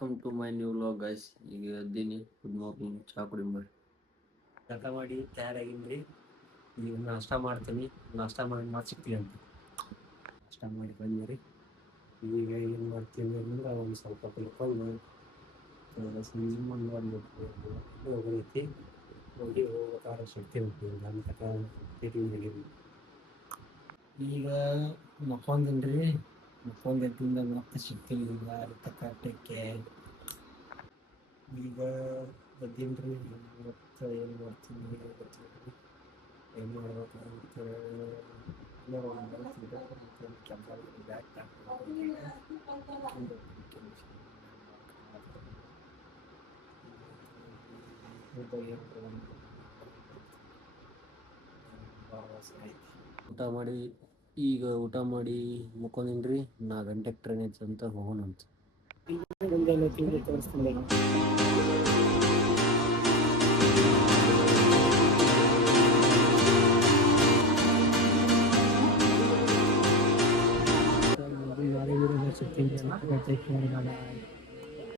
Welcome to my new vlog guys. ಈಗ ಎದ್ದೀನಿ, good morning, ಚಾ ಕುಡಿಂಬರ್ ಕೆಲಸ ಮಾಡಿ ತಯಾರಾಗಿನ್ರಿ. ಈಗ ನಾಷ್ಟ ಮಾಡ್ತೀನಿ, ನಾಷ್ಟ ಮಾಡಿ ಸಿಗ್ತೀವಿ ಅಂತ ನಾಷ್ಟ ಮಾಡಿ ಬಂದ್ರಿ. ಈಗ ಏನು ಮಾಡ್ತೀನಿ ಅಂದ್ರೆ ಒಂದು ಸ್ವಲ್ಪ ತಿಳ್ಕೊಂಡು ಸಂಜೆ ಮುಂದೆ ಹೋಗೈತಿ, ಹೋಗಿ ಹೋಗ್ಬೇಕಾದ್ರೆ ಶಕ್ತಿ ಹೋಗ್ತೀವಿ ನನ್ನ ತಕ ತಿರುಗಿ. ಈಗ ಮಕ್ಕೊಂದಿನ್ರಿ, ಮಕ್ಕೊಂದಿದ್ದಿಂದ ಮತ್ತೆ ಸಿಗ್ತೀನಿ ಈಗ ತಕ್ಕಟ್ಟಕ್ಕೆ. ಈಗ ಎದ್ದೀನ್ರಿ, ಮತ್ತು ಏನು ಮಾಡ್ತೀನಿ ಗೊತ್ತಿಲ್ಲ, ಏನು ಮಾಡ್ಬೇಕಂತ ಊಟ ಮಾಡಿ ಮುಕ್ಕೊಂಡಿನ್ರಿ. 4 ಗಂಟೆಗೆ ಟ್ರೈನ್ ಐತೆ ಅಂತ ಹೋಗೋಣ ಅಂತ. ತೋರಿಸ್ತೀನಿ.